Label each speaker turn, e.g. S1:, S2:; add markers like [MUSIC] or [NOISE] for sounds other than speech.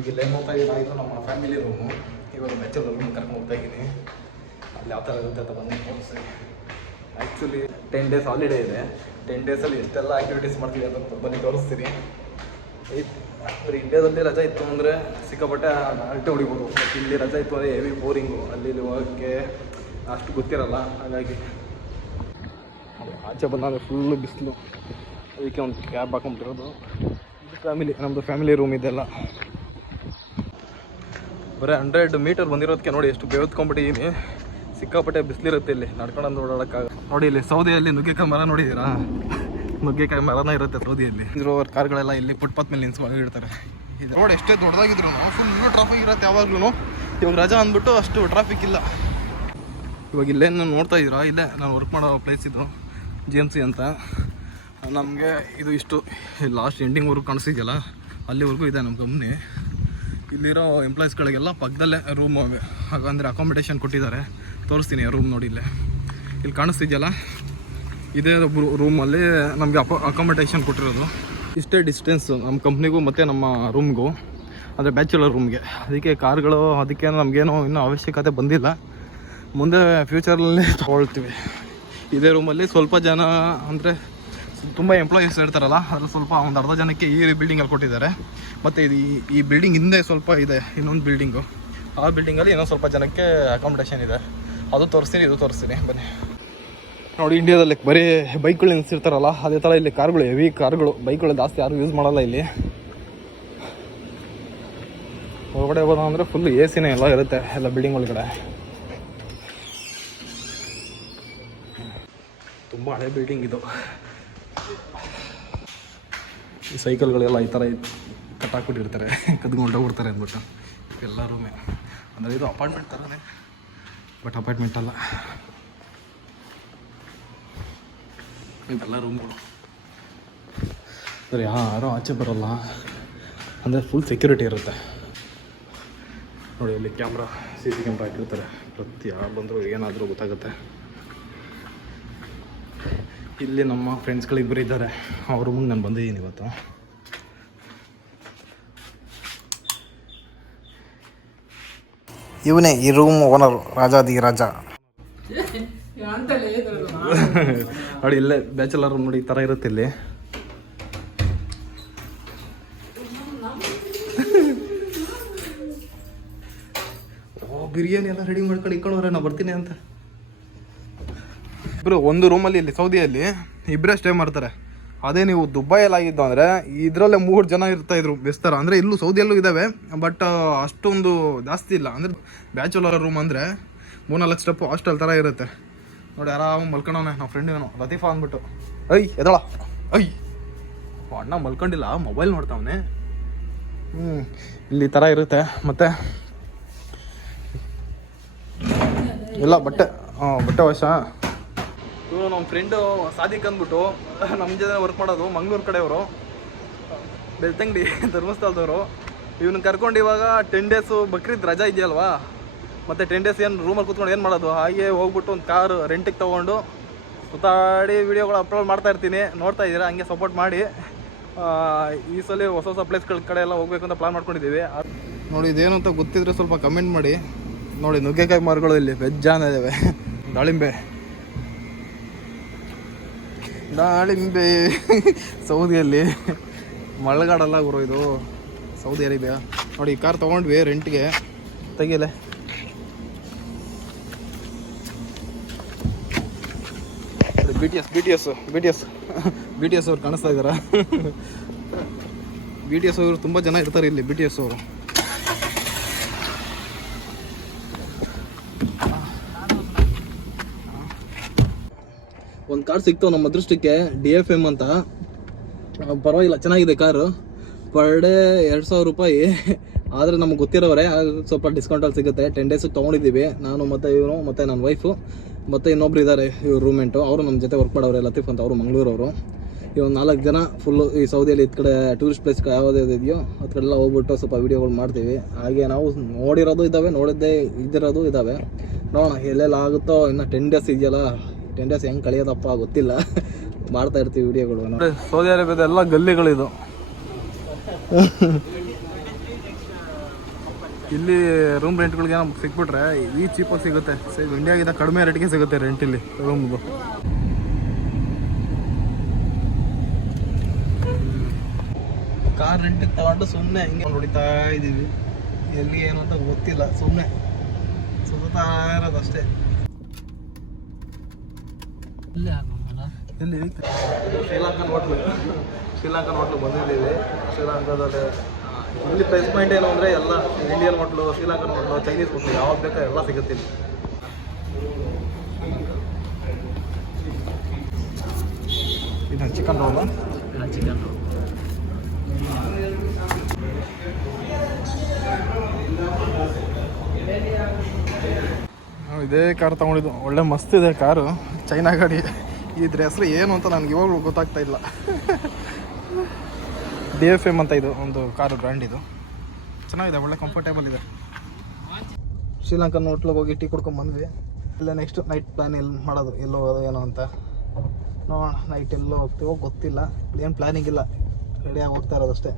S1: ಇಲ್ಲೇ ಹೋಗ್ತಾ ಇದ್ದೀನಿ. ಇದು ನಮ್ಮ ಫ್ಯಾಮಿಲಿ ರೂಮು ಇವಾಗ ಬ್ಯಾಚುಲರ್ ರೂಮ್ ಕರ್ಕೊಂಡು ಹೋಗ್ತಾ ಇದ್ದೀನಿ. ಅಲ್ಲಿ ಯಾವ ಥರ ಇರುತ್ತೆ ಅಂತ ಬಂದು ತೋರಿಸಿ ಆ್ಯಕ್ಚುಲಿ ಟೆನ್ ಡೇಸ್ ಹಾಲಿಡೇ ಇದೆ. ಟೆನ್ ಡೇಸಲ್ಲಿ ಎಷ್ಟೆಲ್ಲ ಆ್ಯಕ್ಟಿವಿಟೀಸ್ ಮಾಡ್ತೀವಿ ಅಂತ ಬನ್ನಿ ತೋರಿಸ್ತೀನಿ. ಬರೀ ಇಂಡಿಯಾದಲ್ಲಿ ರಜಾ ಇತ್ತು ಅಂದರೆ ಸಿಕ್ಕಾಪಟ್ಟೆ ಅಲ್ಟೆ ಹೊಡಿಬೋದು. ಬಟ್ ಇಲ್ಲಿ ರಜಾ ಇತ್ತು ಅಂದರೆ ಹೆವಿ ಬೋರಿಂಗು ಅಲ್ಲಿ ಹೋಗೋಕ್ಕೆ ಅಷ್ಟು ಗೊತ್ತಿರಲ್ಲ. ಹಾಗಾಗಿ ಆಚೆ ಬಂದಾಗ ಫುಲ್ಲು ಬಿಸಿಲು. ಅದಕ್ಕೆ ಒಂದು ಕ್ಯಾಬ್ ಹಾಕೊಂಬಿಟ್ಟಿರೋದು ಫ್ಯಾಮಿಲಿ ನಮ್ಮದು ಫ್ಯಾಮಿಲಿ ರೂಮ್ ಇದೆಲ್ಲ. ಬರೀ ಹಂಡ್ರೆಡ್ ಮೀಟರ್ ಬಂದಿರೋದಕ್ಕೆ ನೋಡಿ ಎಷ್ಟು ಬೇವತ್ಕೊಂಡ್ಬಿಟ್ಟಿದ್ದೀನಿ ಸಿಕ್ಕಾಪಟ್ಟೆ ಬಿಸಿಲಿರುತ್ತೆ ಇಲ್ಲಿ. ನಡ್ಕೊಂಡು ಓಡಾಡೋಕ್ಕಾಗ ನೋಡಿ ಇಲ್ಲಿ ಸೌದೆಯಲ್ಲಿ ನುಗ್ಗೆಕಾಯಿ ಮರ ನೋಡಿದ್ದೀರಾ? ನುಗ್ಗೆಕಾಯಿ ಮರನ ಇರುತ್ತೆ ಸೌದಿಯಲ್ಲಿ. ಇರೋ ಕಾರ್ಗಳೆಲ್ಲ ಇಲ್ಲಿ ಫುಟ್ಪಾತ್ ಮೇಲೆ ನಿಲ್ಸ್ಕೊಂಡು ಇಡ್ತಾರೆ ರೋಡ್ ಎಷ್ಟೇ ದೊಡ್ಡದಾಗಿದ್ರು ಫುಲ್ ಟ್ರಾಫಿಕ್ ಇರುತ್ತೆ ಯಾವಾಗ್ಲೂ ಇವಾಗ ರಜಾ ಅಂದ್ಬಿಟ್ಟು ಅಷ್ಟು ಟ್ರಾಫಿಕ್ ಇಲ್ಲ. ಇವಾಗ ಇಲ್ಲೇನು ನೋಡ್ತಾ ಇದ್ದೀರಾ? ಇಲ್ಲೇ ನಾನು ವರ್ಕ್ ಮಾಡೋ ಪ್ಲೇಸ್ ಇದು ಜಿ ಎಂ ಸಿ ಅಂತ. ನಮಗೆ ಇದು ಇಷ್ಟು ಲಾಸ್ಟ್ ಎಂಡಿಂಗ್ವರೆಗೂ ಕಾಣಿಸಿದ್ಯಲ್ಲ ಅಲ್ಲಿವರೆಗೂ ಇದೆ ನಮ್ಮ ಕಂಪ್ನಿ ಇಲ್ಲಿರೋ ಎಂಪ್ಲಾಯೀಸ್ಗಳಿಗೆಲ್ಲ ಪಕ್ಕದಲ್ಲೇ ರೂಮ್ ಹಾಗಂದರೆ ಅಕಾಮಿಡೇಷನ್ ಕೊಟ್ಟಿದ್ದಾರೆ. ತೋರಿಸ್ತೀನಿ ರೂಮ್ ನೋಡಿ ಇಲ್ಲೇ. ಇಲ್ಲಿ ಕಾಣಿಸ್ತಿದೆಯಲ್ಲ? ಇದೇ ರೂಮಲ್ಲಿ ನಮಗೆ ಅಪ ಅಕಾಮಿಡೇಷನ್ ಕೊಟ್ಟಿರೋದು. ಇಷ್ಟೇ ಡಿಸ್ಟೆನ್ಸು ನಮ್ಮ ಕಂಪ್ನಿಗೂ ಮತ್ತು ನಮ್ಮ ರೂಮ್ಗೂ ಅಂದರೆ ಬ್ಯಾಚುಲರ್ ರೂಮ್ಗೆ ಅದಕ್ಕೆ ಕಾರ್ಗಳು, ಅದಕ್ಕೆ ನಮಗೇನೋ ಇನ್ನೂ ಅವಶ್ಯಕತೆ ಬಂದಿಲ್ಲ. ಮುಂದೆ ಫ್ಯೂಚರಲ್ಲಿ ತೊಗೊಳ್ತೀವಿ. ಇದೇ ರೂಮಲ್ಲಿ ಸ್ವಲ್ಪ ಜನ ಅಂದರೆ ತುಂಬ ಎಂಪ್ಲಾಯೀಸ್ ಇರ್ತಾರಲ್ಲ, ಅದ್ರ ಸ್ವಲ್ಪ ಒಂದು ಅರ್ಧ ಜನಕ್ಕೆ ಈ ಬಿಲ್ಡಿಂಗಲ್ಲಿ ಕೊಟ್ಟಿದ್ದಾರೆ. ಮತ್ತು ಇದು ಈ- ಬಿಲ್ಡಿಂಗ್ ಹಿಂದೆ ಸ್ವಲ್ಪ ಇದೆ, ಇನ್ನೊಂದು ಬಿಲ್ಡಿಂಗು ಆ ಬಿಲ್ಡಿಂಗಲ್ಲಿ ಇನ್ನೊಂದು ಸ್ವಲ್ಪ ಜನಕ್ಕೆ ಅಕಾಮಿಡೇಷನ್ ಇದೆ. ಅದು ತೋರಿಸ್ತೀನಿ, ಇದು ತೋರಿಸ್ತೀನಿ, ಬನ್ನಿ. ನೋಡಿ ಇಂಡಿಯಾದಲ್ಲಿ ಬರೀ ಬೈಕ್ಗಳು ನಿಲ್ಸಿರ್ತಾರಲ್ಲ, ಅದೇ ಥರ ಇಲ್ಲಿ ಕಾರ್ಗಳು ಹೆವಿ ಕಾರ್ಗಳು ಬೈಕ್ಗಳು ಜಾಸ್ತಿ ಯಾರು ಯೂಸ್ ಮಾಡಲ್ಲ ಇಲ್ಲಿ. ಹೊರಗಡೆ ಹೋದ ಅಂದರೆ ಫುಲ್ ಎ ಸಿನೇ ಎಲ್ಲ ಇರುತ್ತೆ, ಎಲ್ಲ ಬಿಲ್ಡಿಂಗ್ ಒಳಗಡೆ. ತುಂಬ ಹಳೆ ಬಿಲ್ಡಿಂಗ್ ಇದು. ಈ ಸೈಕಲ್ಗಳೆಲ್ಲ ಈ ಥರ ಕಟ್ಟಾಕ್ಬಿಟ್ಟಿರ್ತಾರೆ, ಕದ್ಕೊಂಡು ಹೊರಟೋಗ್ಬಿಡ್ತಾರೆ ಅಂದ್ಬಿಟ್ಟು. ಎಲ್ಲ ರೂಮೆ ಅಂದರೆ ಇದು ಅಪಾರ್ಟ್ಮೆಂಟ್ ಥರನೇ ಬಟ್ ಅಪಾರ್ಟ್ಮೆಂಟ್ ಅಲ್ಲ. ಇದೆಲ್ಲ ರೂಮ್ಗಳು ಸರಿ ಯಾರೂ ಆಚೆ ಬರೋಲ್ಲ. ಅಂದರೆ ಫುಲ್ ಸೆಕ್ಯೂರಿಟಿ ಇರುತ್ತೆ. ನೋಡಿ, ಇಲ್ಲಿ ಕ್ಯಾಮ್ರಾ ಸಿ ಸಿ ಕ್ಯಾಮ್ರಾ ಹಾಕಿರ್ತಾರೆ. ಪ್ರತಿ ಯಾರು ಬಂದರೂ ಏನಾದರೂ ಗೊತ್ತಾಗುತ್ತೆ. ಇಲ್ಲಿ ನಮ್ಮ ಫ್ರೆಂಡ್ಸ್ಗಳಿಬ್ಬರು ಇದ್ದಾರೆ. ಅವ್ರ ಮುಂದೆ ನಾನು ಬಂದಿದ್ದೀನಿ ಇವತ್ತು.
S2: ಇವನೇ ಈ ರೂಮ್ ಓನರ್ ರಾಜಾದಿ ರಾಜ.
S1: ನೋಡಿ ಇಲ್ಲೇ ಬ್ಯಾಚುಲರ್ ನೋಡಿ ಈ ಥರ ಇರುತ್ತೆ ಇಲ್ಲಿ. ಓ ಬಿರಿಯಾನಿ ಎಲ್ಲ ರೆಡಿ ಮಾಡ್ಕೊಂಡು ಇಕ್ಕೊಂಡ್ರೆ ನಾ ಬರ್ತೀನಿ ಅಂತ. ಇಬ್ರು ಒಂದು ರೂಮಲ್ಲಿ ಇಲ್ಲಿ ಸೌದಿಯಲ್ಲಿ ಇಬ್ಬರೇ ಸ್ಟೇ ಮಾಡ್ತಾರೆ. ಅದೇ ನೀವು ದುಬೈಯಲ್ಲಿ ಆಗಿದ್ದು ಅಂದರೆ ಇದರಲ್ಲೇ ಮೂರು ಜನ ಇರ್ತಾ ಇದ್ರು ಬೆಸ್ತಾರ ಅಂದರೆ ಇಲ್ಲೂ ಸೌದಿಯಲ್ಲೂ ಇದ್ದಾವೆ ಬಟ್ ಅಷ್ಟೊಂದು ಜಾಸ್ತಿ ಇಲ್ಲ. ಅಂದರೆ ಬ್ಯಾಚುಲರ್ ರೂಮ್ ಅಂದರೆ ಮೂರ್ನಾಲ್ಕು ಸ್ಟೆಪ್ ಹಾಸ್ಟೆಲ್ ಥರ ಇರುತ್ತೆ. ನೋಡಿ, ಆರಾಮ್ ಮಲ್ಕೊಂಡವನೆ ನಮ್ಮ ಫ್ರೆಂಡ್ ಇವನು, ಲತೀಫಾ ಅಂದ್ಬಿಟ್ಟು. ಐ ಎದಳ? ಐ ಅಣ್ಣ ಮಲ್ಕೊಂಡಿಲ್ಲ ಮೊಬೈಲ್ ನೋಡ್ತಾವನೆ. ಹ್ಞೂ ಇಲ್ಲಿ ಥರ ಇರುತ್ತೆ, ಮತ್ತು ಇಲ್ಲ, ಬಟ್ಟೆ ಬಟ್ಟೆ ವಶ. ಇವರು ನಮ್ಮ ಫ್ರೆಂಡು ಸಾದಿಕ್ ಅಂದ್ಬಿಟ್ಟು ನಮ್ಮ ಜೊತೆ ವರ್ಕ್ ಮಾಡೋದು ಮಂಗ್ಳೂರು ಕಡೆಯವರು. ಬೆಳ್ತಂಗಡಿ [LAUGHS] ಧರ್ಮಸ್ಥಳದವರು. ಇವನು ಕರ್ಕೊಂಡು ಇವಾಗ ಟೆನ್ ಡೇಸು ಬಕ್ರೀದ್ ರಜಾ ಇದೆಯಲ್ವಾ? ಮತ್ತು ಟೆನ್ ಡೇಸ್ ಏನು ರೂಮಲ್ಲಿ ಕೂತ್ಕೊಂಡು ಏನು ಮಾಡೋದು? ಹಾಗೆ ಹೋಗ್ಬಿಟ್ಟು ಒಂದು ಕಾರು ರೆಂಟಿಗೆ ತೊಗೊಂಡು ಸುತ್ತಾಡಿ ವೀಡಿಯೋಗಳು ಅಪ್ಲೋಡ್ ಮಾಡ್ತಾ ಇರ್ತೀನಿ. ನೋಡ್ತಾ ಇದ್ದೀರಾ? ಹಂಗೆ ಸಪೋರ್ಟ್ ಮಾಡಿ. ಈ ಸಲ ಹೊಸ ಹೊಸ ಪ್ಲೇಸ್ಗಳ ಕಡೆ ಎಲ್ಲ ಹೋಗ್ಬೇಕು ಅಂತ ಪ್ಲಾನ್ ಮಾಡ್ಕೊಂಡಿದ್ದೀವಿ. ನೋಡಿ, ಇದೇನು ಅಂತ ಗೊತ್ತಿದ್ರೆ ಸ್ವಲ್ಪ ಕಮೆಂಟ್ ಮಾಡಿ. ನೋಡಿ, ನುಗ್ಗೆಕಾಯಿ ಮರಗಳು ಇಲ್ಲಿ ವೆಜ್ಜಾನ ಇದ್ದಾವೆ ದಾಳಿಂಬೆ. ದಾಳಿಂಬೆ. [LAUGHS] ಸೌದಿಯಲ್ಲಿ. ಮಳೆಗಾಡಲ್ಲ ಗುರು ಇದು. ಸೌದಿ ಅರೇಬಿಯಾ ನೋಡಿ ಈ ಕಾರ್ ತೊಗೊಂಡ್ವಿ ರೆಂಟ್ಗೆ ತೆಗಿಯಲೆ. B T S B T S B T S B T S ಅವ್ರು ಕಾಣಿಸ್ತಾ ಇದ್ದಾರಾ? [LAUGHS] ಬಿ ಟಿ ಎಸ್ ಅವರು ತುಂಬ ಜನ ಇರ್ತಾರೆ ಇಲ್ಲಿ ಬಿ ಟಿ ಎಸ್ ಅವರು. ಒಂದು ಕಾರ್ ಸಿಕ್ತು ನಮ್ಮ ಅದೃಷ್ಟಕ್ಕೆ ಡಿ ಎಫ್ ಎಂ ಅಂತ. ಪರವಾಗಿಲ್ಲ, ಚೆನ್ನಾಗಿದೆ ಕಾರು ಪರ್ ಡೇ ಎರಡು ಸಾವಿರ ರೂಪಾಯಿ. ಆದರೆ ನಮ್ಗೆ ಗೊತ್ತಿರೋರೆ ಸ್ವಲ್ಪ ಡಿಸ್ಕೌಂಟಲ್ಲಿ ಸಿಗುತ್ತೆ. ಟೆನ್ ಡೇಸಿಗೆ ತೊಗೊಂಡಿದ್ದೀವಿ. ನಾನು ಮತ್ತು ಇವನು, ಮತ್ತು ನನ್ನ ವೈಫು ಮತ್ತು ಇನ್ನೊಬ್ರು ಇದ್ದಾರೆ ಇವ್ರು ರೂಮೆಂಟು ಅವರು ನಮ್ಮ ಜೊತೆ ವರ್ಕ್ ಮಾಡೋರೆ, ಲತೀಫ್ ಅಂತ ಅವರು ಮಂಗಳೂರವರು. ಇವ್ರು ನಾಲ್ಕು ಜನ ಫುಲ್ಲು ಈ ಸೌದಿಯಲ್ಲಿ ಈ ಕಡೆ ಟೂರಿಸ್ಟ್ ಪ್ಲೇಸ್ ಯಾವುದೇ ಇದೆಯೋ ಅದು ಕಡೆ ಎಲ್ಲ ಹೋಗ್ಬಿಟ್ಟು ಸ್ವಲ್ಪ ವೀಡಿಯೋಗಳು ಮಾಡ್ತೀವಿ. ಹಾಗೆ ನಾವು ನೋಡಿರೋದು ಇದ್ದಾವೆ ನೋಡಿದ್ದೇ ಇದ್ದಿರೋದು ಇದ್ದಾವೆ ನೋಡೋಣ, ಎಲ್ಲೆಲ್ಲ ಆಗುತ್ತೋ, ಇನ್ನು ಟೆನ್ ಡೇಸ್ ಇದೆಯಲ್ಲ ಟೆನ್ ಡೇಸ್ ಹೆಂಗೆ ಕಳಿಯೋದಪ್ಪ ಗೊತ್ತಿಲ್ಲ. ಮಾಡ್ತಾ ಇರ್ತೀವಿ ವಿಡಿಯೋಗಳು. ಸೌದಿ ಅರೇಬಿಯಾದ ಎಲ್ಲ ಗಲ್ಲಿಗಳಿದು. ಇಲ್ಲಿ ರೂಮ್ ರೆಂಟ್ಗಳಿಗೆ ನಮ್ಗೆ ಸಿಕ್ಬಿಟ್ರೆ ಈ ಚೀಪಾಗಿ ಸಿಗುತ್ತೆ. ಸೇಮ್ ಇಂಡಿಯಾಗಿಂತ ಕಡಿಮೆ ರೇಟ್ಗೆ ಸಿಗುತ್ತೆ ರೆಂಟ್ ಇಲ್ಲಿ ರೂಮ್ದು ಕಾರ್ ರೆಂಟಿಗೆ ತಗೊಂಡು ಸುಮ್ಮನೆ ಹಿಂಗೆ ಹೊಡಿತಾ ಇದ್ದೀವಿ ಎಲ್ಲಿ ಏನು ಅಂತ ಗೊತ್ತಿಲ್ಲ ಸುಮ್ಮನೆ ಸುತ್ತಾ ಇರೋದು ಅಷ್ಟೇ. ಎಲ್ಲಿ ಶ್ರೀಲಂಕನ್ ಹೋಟ್ಲು. ಶ್ರೀಲಂಕನ್ ಹೋಟ್ಲು ಬಂದಿದ್ದೀವಿ. ಶ್ರೀಲಂಕಾದಲ್ಲಿ ಇಲ್ಲಿ ಪ್ರೈಸ್ ಪಾಯಿಂಟ್ ಏನು ಅಂದರೆ ಎಲ್ಲ Indian hotel Sri Lankan hotel Chinese hotel ಯಾವಾಗ ಬೇಕೋ ಎಲ್ಲ ಸಿಗುತ್ತೆ ಇಲ್ಲಿ. ಇದು ಚಿಕನ್ ರೋಲ್
S3: ಚಿಕನ್
S1: ನಾವು ಇದೇ ಕಾರ್ ತಗೊಂಡಿದ್ದು. ಒಳ್ಳೆ ಮಸ್ತ್ ಇದೆ ಕಾರು. ಚೈನಾ ಗಾಡಿ. ಇದ್ರ ಹೆಸರು ಏನು ಅಂತ ನನಗೆ ಇವಾಗಲೂ ಗೊತ್ತಾಗ್ತಾ ಇಲ್ಲ. ಡಿ ಎಫ್ ಎಂ ಅಂತ ಇದು, ಒಂದು ಕಾರು ಬ್ರ್ಯಾಂಡ್ ಇದು. ಚೆನ್ನಾಗಿದೆ, ಒಳ್ಳೆ ಕಂಫರ್ಟೇಬಲ್ ಇದೆ. ಶ್ರೀಲಂಕನ್ ಹೋಟ್ಲಿಗೆ ಹೋಗಿ ಟೀ ಕುಡ್ಕೊಂಡು ಬಂದ್ವಿ. ಇಲ್ಲ ನೆಕ್ಸ್ಟ್ ನೈಟ್ ಪ್ಲ್ಯಾನ್ ಎಲ್ಲಿ ಮಾಡೋದು, ಎಲ್ಲೋ ಹೋಗೋದು, ಏನೋ ಅಂತ. ನೋಡೋಣ ನೈಟ್ ಎಲ್ಲೋ ಹೋಗ್ತೀವೋ ಗೊತ್ತಿಲ್ಲ. ಏನು ಪ್ಲ್ಯಾನಿಂಗ್ ಇಲ್ಲ. ರೆಡಿಯಾಗಿ ಹೋಗ್ತಾ ಇರೋದಷ್ಟೇ